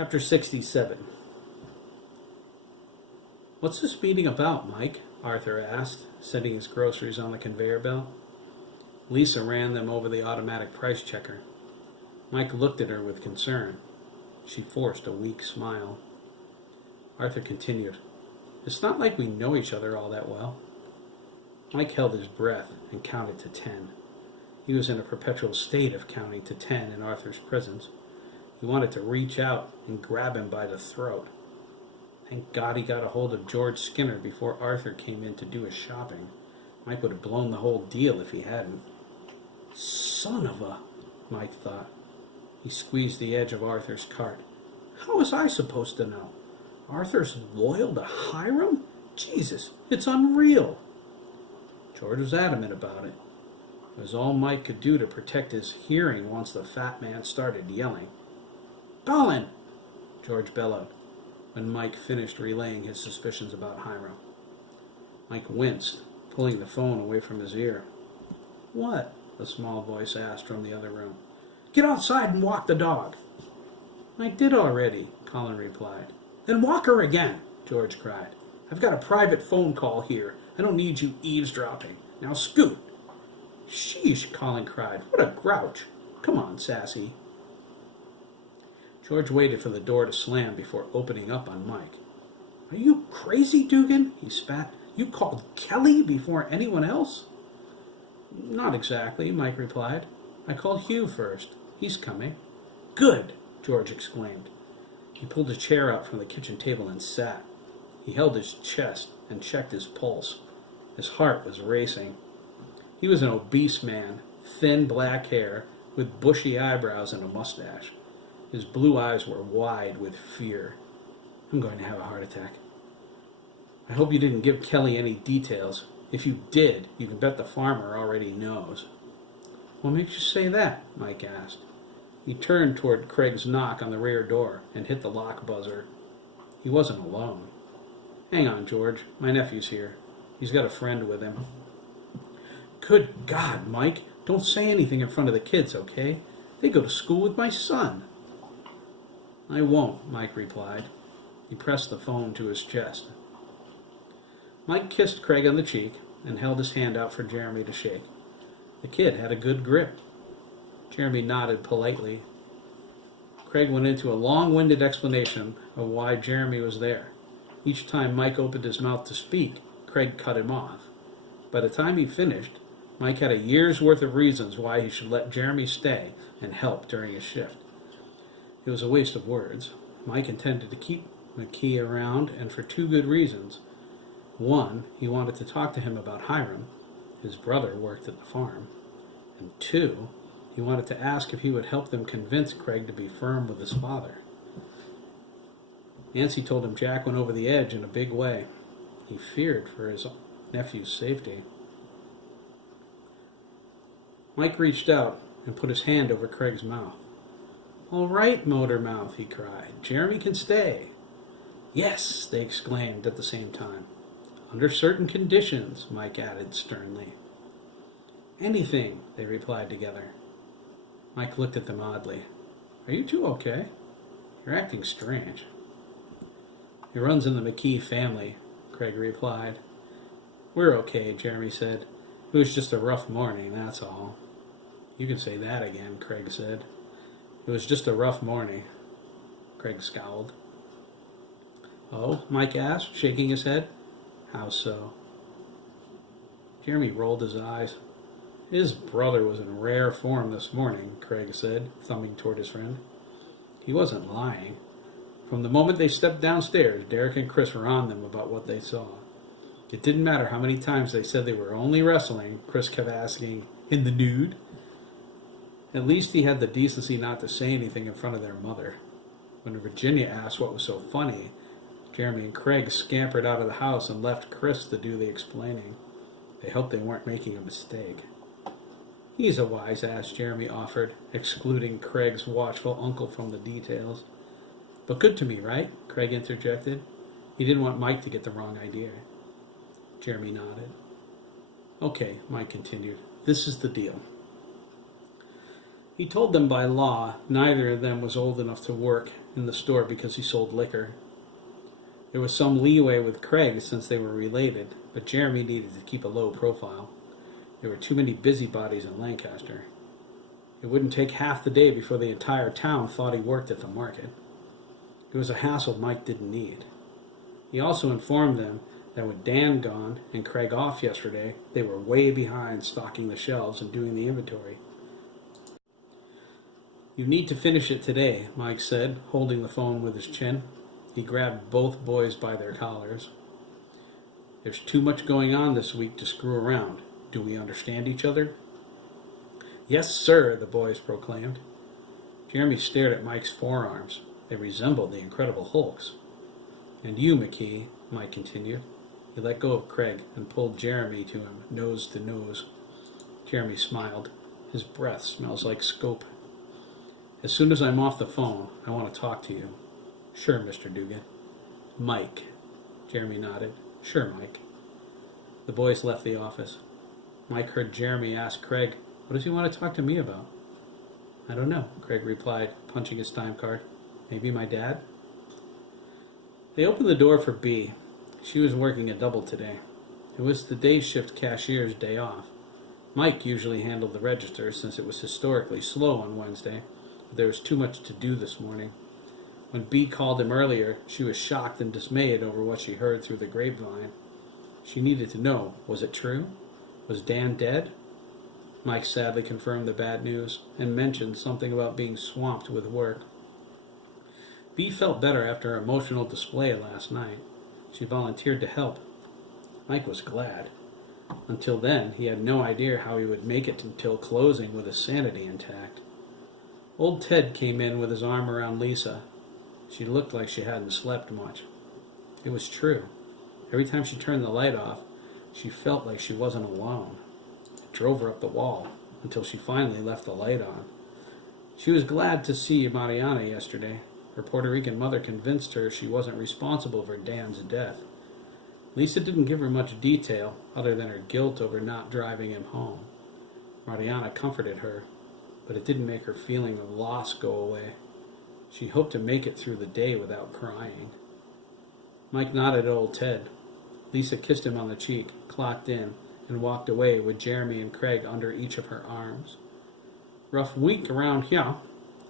Chapter 67. "What's this meeting about, Mike?" Arthur asked, setting his groceries on the conveyor belt. Lisa ran them over the automatic price checker. Mike looked at her with concern. She forced a weak smile. Arthur continued, "It's not like we know each other all that well." Mike held his breath and counted to 10. He was in a perpetual state of counting to 10 in Arthur's presence. He wanted to reach out and grab him by the throat. Thank God he got a hold of George Skinner before Arthur came in to do his shopping. Mike would have blown the whole deal if he hadn't. Son of a... Mike thought. He squeezed the edge of Arthur's cart. How was I supposed to know? Arthur's loyal to Hiram? Jesus, it's unreal. George was adamant about it. It was all Mike could do to protect his hearing once the fat man started yelling. "Colin!" George bellowed, when Mike finished relaying his suspicions about Hiram. Mike winced, pulling the phone away from his ear. "What?" a small voice asked from the other room. "Get outside and walk the dog." "I did already," Colin replied. "Then walk her again," George cried. "I've got a private phone call here. I don't need you eavesdropping. Now scoot." "Sheesh," Colin cried. "What a grouch. Come on, Sassy." George waited for the door to slam before opening up on Mike. "Are you crazy, Dougan?" he spat. "You called Kelly before anyone else?" "Not exactly," Mike replied. "I called Hugh first. He's coming." "Good!" George exclaimed. He pulled a chair out from the kitchen table and sat. He held his chest and checked his pulse. His heart was racing. He was an obese man, thin black hair, with bushy eyebrows and a mustache. His blue eyes were wide with fear. "I'm going to have a heart attack." "I hope you didn't give Kelly any details. If you did, you can bet the farmer already knows." "What makes you say that?" Mike asked. He turned toward Craig's knock on the rear door and hit the lock buzzer. He wasn't alone. "Hang on, George. My nephew's here. He's got a friend with him." "Good God, Mike. Don't say anything in front of the kids, okay? They go to school with my son." "I won't," Mike replied. He pressed the phone to his chest. Mike kissed Craig on the cheek and held his hand out for Jeremy to shake. The kid had a good grip. Jeremy nodded politely. Craig went into a long-winded explanation of why Jeremy was there. Each time Mike opened his mouth to speak, Craig cut him off. By the time he finished, Mike had a year's worth of reasons why he should let Jeremy stay and help during his shift. It was a waste of words. Mike intended to keep McKee around, and for two good reasons. One, he wanted to talk to him about Hiram. His brother worked at the farm. And two, he wanted to ask if he would help them convince Craig to be firm with his father. Nancy told him Jack went over the edge in a big way. He feared for his nephew's safety. Mike reached out and put his hand over Craig's mouth. "All right, Motormouth," he cried. "Jeremy can stay." "Yes," they exclaimed at the same time. "Under certain conditions," Mike added sternly. "Anything," they replied together. Mike looked at them oddly. "Are you two okay? You're acting strange." "It runs in the McKee family," Craig replied. "We're okay," Jeremy said. "It was just a rough morning, that's all." "You can say that again," Craig said. "It was just a rough morning." Craig scowled. "Oh?" Mike asked, shaking his head. "How so?" Jeremy rolled his eyes. "His brother was in rare form this morning," Craig said, thumbing toward his friend. He wasn't lying. From the moment they stepped downstairs, Derek and Chris were on them about what they saw. It didn't matter how many times they said they were only wrestling, Chris kept asking, "In the nude?" At least he had the decency not to say anything in front of their mother. When Virginia asked what was so funny, Jeremy and Craig scampered out of the house and left Chris to do the explaining. They hoped they weren't making a mistake. "He's a wise ass," Jeremy offered, excluding Craig's watchful uncle from the details. "But good to me, right?" Craig interjected. He didn't want Mike to get the wrong idea. Jeremy nodded. "Okay," Mike continued. "This is the deal. He told them by law neither of them was old enough to work in the store because he sold liquor. There was some leeway with Craig since they were related, but Jeremy needed to keep a low profile. There were too many busybodies in Lancaster. It wouldn't take half the day before the entire town thought he worked at the market. It was a hassle Mike didn't need. He also informed them that with Dan gone and Craig off yesterday, they were way behind stocking the shelves and doing the inventory. "You need to finish it today," Mike said, holding the phone with his chin. He grabbed both boys by their collars. "There's too much going on this week to screw around. Do we understand each other?" "Yes, sir," the boys proclaimed. Jeremy stared at Mike's forearms. They resembled the Incredible Hulk's. "And you, McKee," Mike continued. He let go of Craig and pulled Jeremy to him, nose to nose. Jeremy smiled. His breath smells like scope. "As soon as I'm off the phone, I want to talk to you." "Sure, Mr. Dougan." "Mike." Jeremy nodded. "Sure, Mike." The boys left the office. Mike heard Jeremy ask Craig, "What does he want to talk to me about?" "I don't know," Craig replied, punching his time card. "Maybe my dad?" They opened the door for Bea. She was working a double today. It was the day shift cashier's day off. Mike usually handled the register since it was historically slow on Wednesday, but there was too much to do this morning. When Bea called him earlier, she was shocked and dismayed over what she heard through the grapevine. She needed to know, was it true? Was Dan dead? Mike sadly confirmed the bad news and mentioned something about being swamped with work. Bea felt better after her emotional display last night. She volunteered to help. Mike was glad. Until then, he had no idea how he would make it until closing with his sanity intact. Old Ted came in with his arm around Lisa. She looked like she hadn't slept much. It was true. Every time she turned the light off, she felt like she wasn't alone. It drove her up the wall until she finally left the light on. She was glad to see Mariana yesterday. Her Puerto Rican mother convinced her she wasn't responsible for Dan's death. Lisa didn't give her much detail other than her guilt over not driving him home. Mariana comforted her, but it didn't make her feeling of loss go away. She hoped to make it through the day without crying. Mike nodded at old Ted. Lisa kissed him on the cheek, clocked in, and walked away with Jeremy and Craig under each of her arms. "Rough week around here,"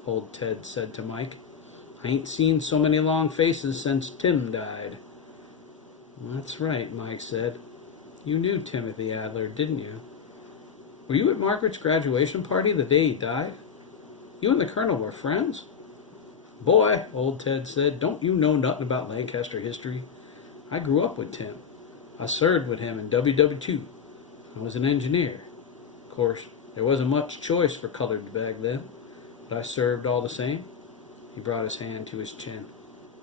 old Ted said to Mike. "I ain't seen so many long faces since Tim died." "That's right," Mike said. "You knew Timothy Adler, didn't you? Were you at Margaret's graduation party the day he died? You and the Colonel were friends?" "Boy," old Ted said, "don't you know nothing about Lancaster history? I grew up with Tim. I served with him in WW2. I was an engineer. Of course, there wasn't much choice for colored back then, but I served all the same." He brought his hand to his chin.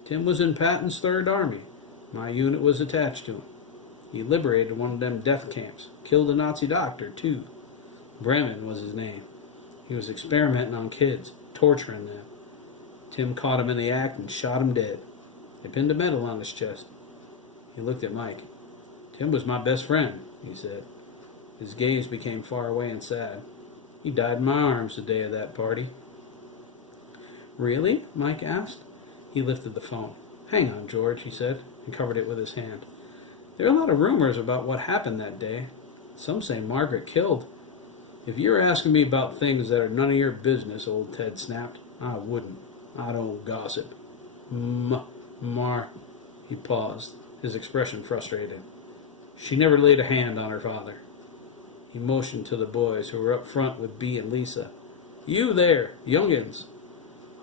"Tim was in Patton's Third Army. My unit was attached to him. He liberated one of them death camps. Killed a Nazi doctor, too. Bremen was his name. He was experimenting on kids, torturing them. Tim caught him in the act and shot him dead. They pinned a medal on his chest." He looked at Mike. "Tim was my best friend," he said. His gaze became far away and sad. "He died in my arms the day of that party." "Really?" Mike asked. He lifted the phone. "Hang on, George," he said, and covered it with his hand. "There are a lot of rumors about what happened that day. Some say Margaret killed." "If you're asking me about things that are none of your business," old Ted snapped, "I wouldn't. I don't gossip." He paused, his expression frustrated. "She never laid a hand on her father." He motioned to the boys who were up front with Bea and Lisa. "You there, youngins.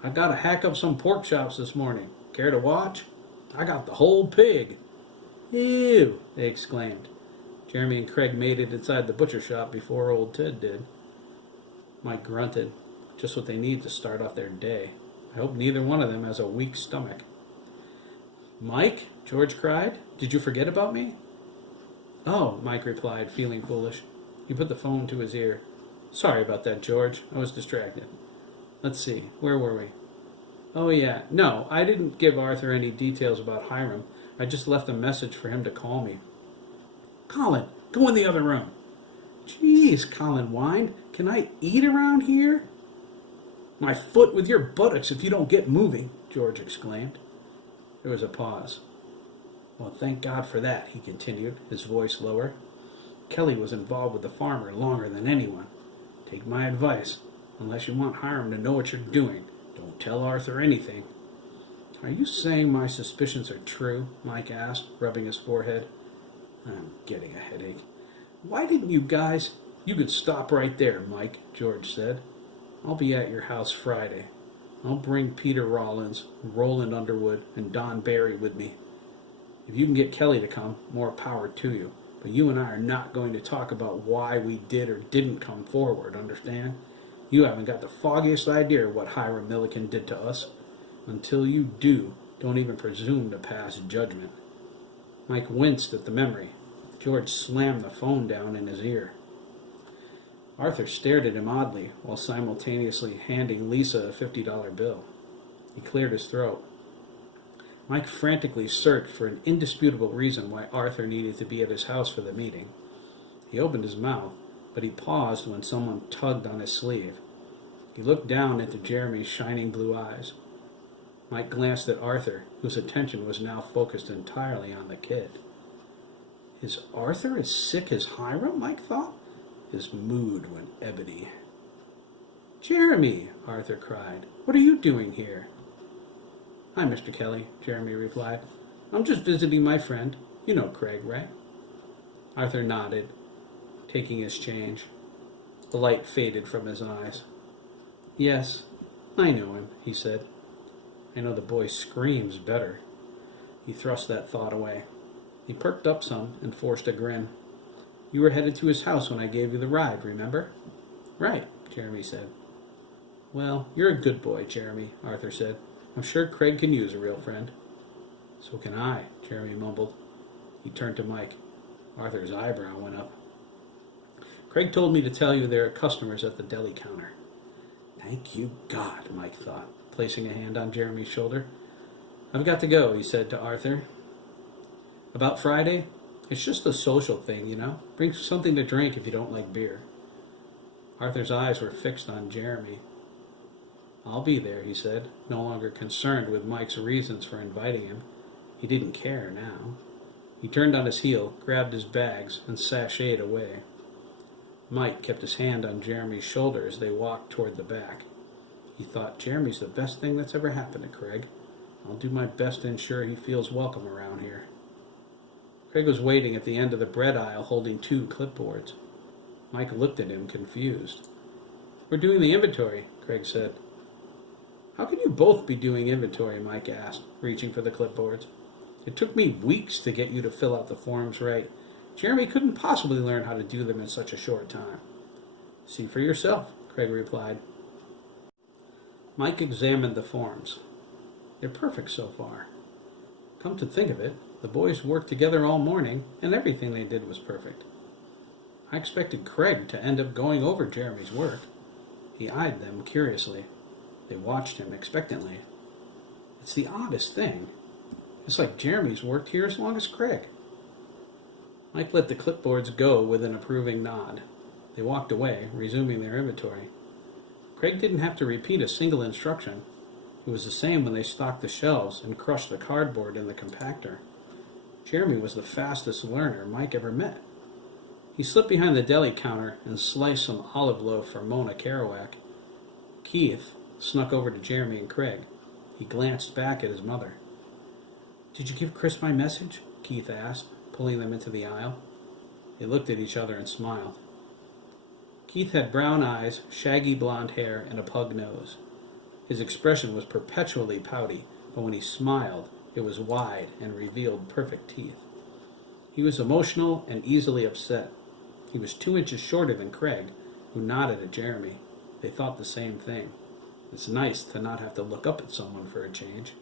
I gotta hack up some pork chops this morning. Care to watch? I got the whole pig." "Ew!" they exclaimed. Jeremy and Craig made it inside the butcher shop before old Ted did. Mike grunted. Just what they need to start off their day. I hope neither one of them has a weak stomach. "Mike," George cried, "did you forget about me?" "Oh," Mike replied, feeling foolish. He put the phone to his ear. "Sorry about that, George. I was distracted. Let's see, where were we? Oh, yeah. No, I didn't give Arthur any details about Hiram. I just left a message for him to call me." "Colin, go in the other room." "Jeez," Colin whined. "Can I eat around here?" My foot with your buttocks if you don't get moving, George exclaimed. There was a pause. Well, thank God for that, he continued, his voice lower. Kelly was involved with the farmer longer than anyone. Take my advice. Unless you want Hiram to know what you're doing, don't tell Arthur anything. Are you saying my suspicions are true? Mike asked, rubbing his forehead. I'm getting a headache. Why didn't you guys... You could stop right there, Mike, George said. I'll be at your house Friday. I'll bring Peter Rollins, Roland Underwood, and Don Barry with me. If you can get Kelly to come, more power to you. But you and I are not going to talk about why we did or didn't come forward, understand? You haven't got the foggiest idea what Hiram Milliken did to us. Until you do, don't even presume to pass judgment. Mike winced at the memory. George slammed the phone down in his ear. Arthur stared at him oddly while simultaneously handing Lisa a $50 bill. He cleared his throat. Mike frantically searched for an indisputable reason why Arthur needed to be at his house for the meeting. He opened his mouth, but he paused when someone tugged on his sleeve. He looked down into Jeremy's shining blue eyes. Mike glanced at Arthur, whose attention was now focused entirely on the kid. Is Arthur as sick as Hiram? Mike thought. His mood went ebony. Jeremy, Arthur cried. What are you doing here? Hi, Mr. Kelly, Jeremy replied. I'm just visiting my friend. You know Craig, right? Arthur nodded, taking his change. The light faded from his eyes. Yes, I know him, he said. I know the boy screams better. He thrust that thought away. He perked up some and forced a grin. You were headed to his house when I gave you the ride, remember? Right, Jeremy said. Well, you're a good boy, Jeremy, Arthur said. I'm sure Craig can use a real friend. So can I, Jeremy mumbled. He turned to Mike. Arthur's eyebrow went up. Craig told me to tell you there are customers at the deli counter. Thank you, God, Mike thought, placing a hand on Jeremy's shoulder. I've got to go, he said to Arthur. About Friday? It's just a social thing, you know. Bring something to drink if you don't like beer. Arthur's eyes were fixed on Jeremy. I'll be there, he said, no longer concerned with Mike's reasons for inviting him. He didn't care now. He turned on his heel, grabbed his bags, and sashayed away. Mike kept his hand on Jeremy's shoulder as they walked toward the back. He thought, Jeremy's the best thing that's ever happened to Craig. I'll do my best to ensure he feels welcome around here. Craig was waiting at the end of the bread aisle holding 2 clipboards. Mike looked at him, confused. We're doing the inventory, Craig said. How can you both be doing inventory, Mike asked, reaching for the clipboards. It took me weeks to get you to fill out the forms right. Jeremy couldn't possibly learn how to do them in such a short time. See for yourself, Craig replied. Mike examined the forms. They're perfect so far. Come to think of it, the boys worked together all morning, and everything they did was perfect. I expected Craig to end up going over Jeremy's work. He eyed them curiously. They watched him expectantly. It's the oddest thing. It's like Jeremy's worked here as long as Craig. Mike let the clipboards go with an approving nod. They walked away, resuming their inventory. Craig didn't have to repeat a single instruction. It was the same when they stocked the shelves and crushed the cardboard in the compactor. Jeremy was the fastest learner Mike ever met. He slipped behind the deli counter and sliced some olive loaf for Mona Kerouac. Keith snuck over to Jeremy and Craig. He glanced back at his mother. Did you give Chris my message? Keith asked, pulling them into the aisle. They looked at each other and smiled. Keith had brown eyes, shaggy blonde hair, and a pug nose. His expression was perpetually pouty, but when he smiled, it was wide and revealed perfect teeth. He was emotional and easily upset. He was 2 inches shorter than Craig, who nodded at Jeremy. They thought the same thing. It's nice to not have to look up at someone for a change.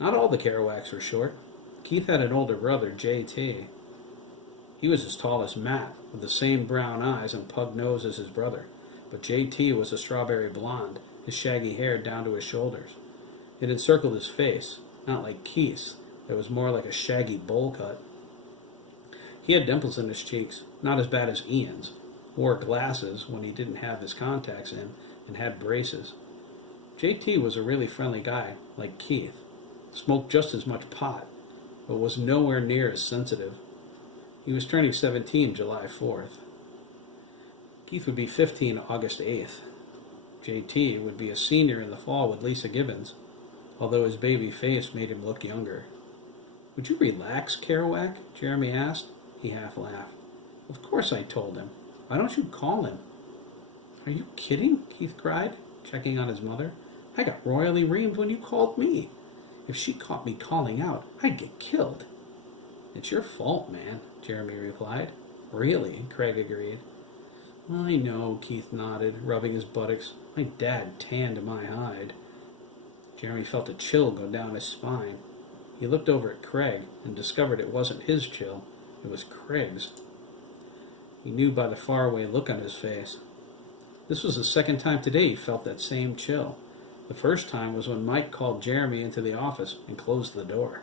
Not all the Kerouacs were short. Keith had an older brother, J.T. He was as tall as Matt, with the same brown eyes and pug nose as his brother, but J.T. was a strawberry blonde, his shaggy hair down to his shoulders. It encircled his face, not like Keith's, that was more like a shaggy bowl cut. He had dimples in his cheeks, not as bad as Ian's, wore glasses when he didn't have his contacts in, and had braces. JT was a really friendly guy, like Keith, smoked just as much pot, but was nowhere near as sensitive. He was turning 17 July 4th. Keith would be 15 August 8th. JT would be a senior in the fall with Lisa Gibbons, although his baby face made him look younger. "Would you relax, Kerouac?" Jeremy asked. He half laughed. "Of course I told him. Why don't you call him?" "Are you kidding?" Keith cried, checking on his mother. "I got royally reamed when you called me. If she caught me calling out, I'd get killed." "It's your fault, man," Jeremy replied. "Really?" Craig agreed. "I know," Keith nodded, rubbing his buttocks. "My dad tanned my hide." Jeremy felt a chill go down his spine. He looked over at Craig and discovered it wasn't his chill, it was Craig's. He knew by the faraway look on his face. This was the second time today he felt that same chill. The first time was when Mike called Jeremy into the office and closed the door.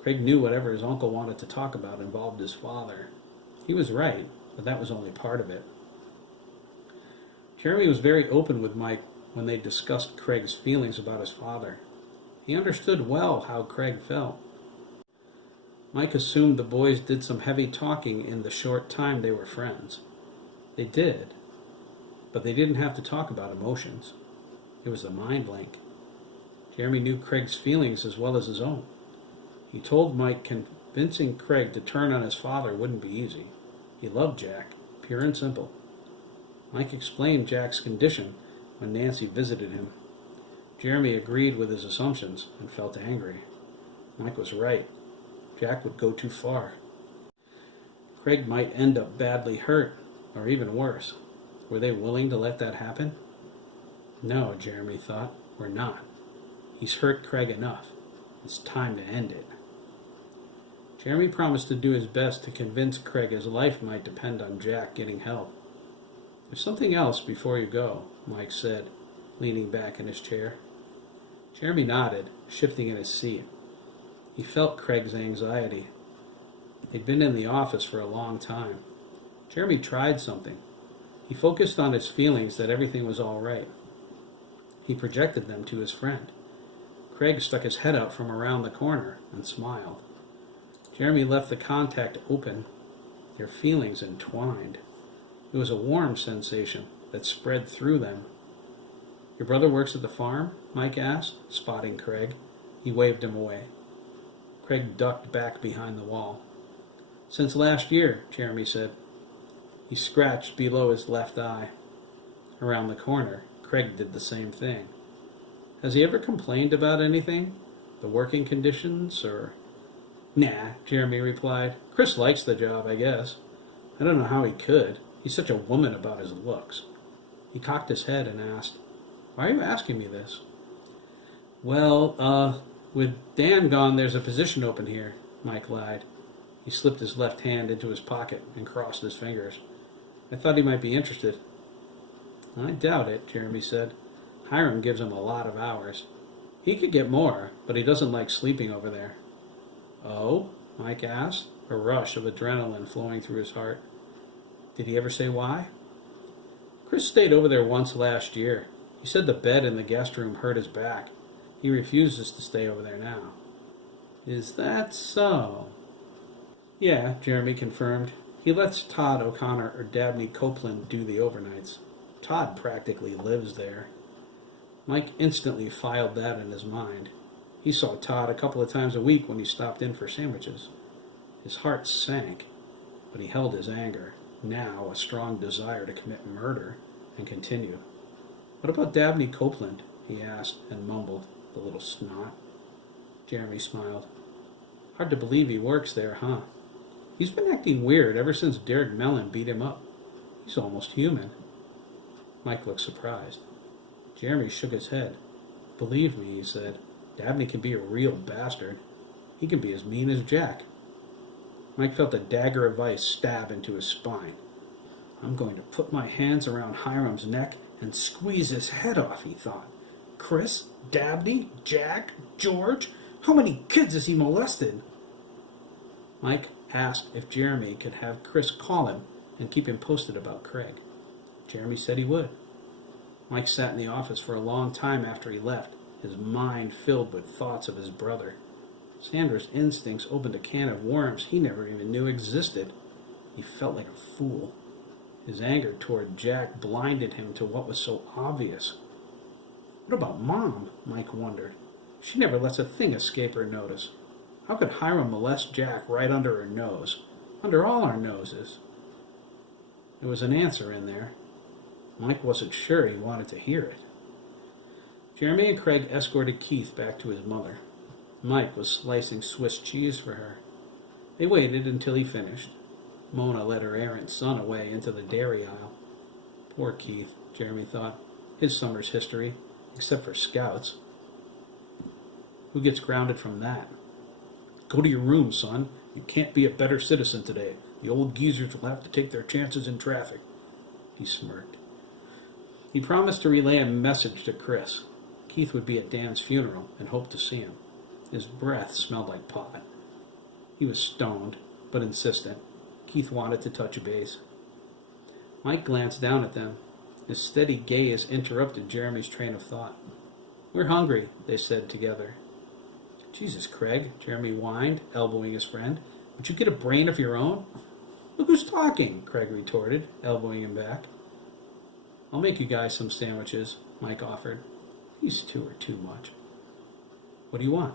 Craig knew whatever his uncle wanted to talk about involved his father. He was right, but that was only part of it. Jeremy was very open with Mike when they discussed Craig's feelings about his father. He understood well how Craig felt. Mike assumed the boys did some heavy talking in the short time they were friends. They did, but they didn't have to talk about emotions. It was the mind link. Jeremy knew Craig's feelings as well as his own. He told Mike convincing Craig to turn on his father wouldn't be easy. He loved Jack, pure and simple. Mike explained Jack's condition when Nancy visited him. Jeremy agreed with his assumptions and felt angry. Mike was right. Jack would go too far. Craig might end up badly hurt, or even worse. Were they willing to let that happen? No, Jeremy thought, we're not. He's hurt Craig enough. It's time to end it. Jeremy promised to do his best to convince Craig his life might depend on Jack getting help. "There's something else before you go," Mike said, leaning back in his chair. Jeremy nodded, shifting in his seat. He felt Craig's anxiety. They'd been in the office for a long time. Jeremy tried something. He focused on his feelings that everything was all right. He projected them to his friend. Craig stuck his head out from around the corner and smiled. Jeremy left the contact open, their feelings entwined. It was a warm sensation that spread through them. "Your brother works at the farm?" Mike asked, spotting Craig. He waved him away. Craig ducked back behind the wall. "Since last year," Jeremy said. He scratched below his left eye. Around the corner, Craig did the same thing. "Has he ever complained about anything? The working conditions, or—" "Nah," Jeremy replied. "Chris likes the job, I guess. I don't know how he could. He's such a woman about his looks." He cocked his head and asked, "Why are you asking me this?" "Well, with Dan gone, there's a position open here," Mike lied. He slipped his left hand into his pocket and crossed his fingers. "I thought he might be interested." "I doubt it," Jeremy said. "Hiram gives him a lot of hours. He could get more, but he doesn't like sleeping over there." "Oh?" Mike asked, a rush of adrenaline flowing through his heart. "Did he ever say why?" "Chris stayed over there once last year. He said the bed in the guest room hurt his back. He refuses to stay over there now." "Is that so?" "Yeah," Jeremy confirmed. "He lets Todd O'Connor or Dabney Copeland do the overnights. Todd practically lives there." Mike instantly filed that in his mind. He saw Todd a couple of times a week when he stopped in for sandwiches. His heart sank, but he held his anger, now a strong desire to commit murder, and continued. "What about Dabney Copeland?" he asked and mumbled, the little snot. Jeremy smiled. "Hard to believe he works there, huh? He's been acting weird ever since Derek Mellon beat him up. He's almost human." Mike looked surprised. Jeremy shook his head. "Believe me," he said, "Dabney can be a real bastard. He can be as mean as Jack." Mike felt a dagger of ice stab into his spine. "I'm going to put my hands around Hiram's neck and squeeze his head off," he thought. "Chris, Dabney, Jack, George, how many kids has he molested?" Mike asked if Jeremy could have Chris call him and keep him posted about Craig. Jeremy said he would. Mike sat in the office for a long time after he left, his mind filled with thoughts of his brother. Sandra's instincts opened a can of worms he never even knew existed. He felt like a fool. His anger toward Jack blinded him to what was so obvious. What about Mom? Mike wondered. She never lets a thing escape her notice. How could Hiram molest Jack right under her nose? Under all our noses? There was an answer in there. Mike wasn't sure he wanted to hear it. Jeremy and Craig escorted Keith back to his mother. Mike was slicing Swiss cheese for her. They waited until he finished. Mona led her errant son away into the dairy aisle. Poor Keith, Jeremy thought. His summer's history, except for scouts. Who gets grounded from that? Go to your room, son. You can't be a better citizen today. The old geezers will have to take their chances in traffic. He smirked. He promised to relay a message to Chris. Keith would be at Dan's funeral and hoped to see him. His breath smelled like pot. He was stoned, but insistent. Keith wanted to touch base. Mike glanced down at them. His steady gaze interrupted Jeremy's train of thought. We're hungry, they said together. Jesus, Craig, Jeremy whined, elbowing his friend. Would you get a brain of your own? Look who's talking, Craig retorted, elbowing him back. I'll make you guys some sandwiches, Mike offered. These two are too much. What do you want?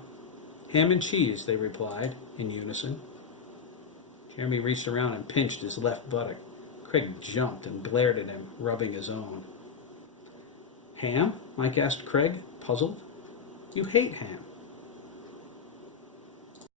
Ham and cheese, they replied, in unison. Jeremy reached around and pinched his left buttock. Craig jumped and glared at him, rubbing his own. Ham? Mike asked Craig, puzzled. You hate ham.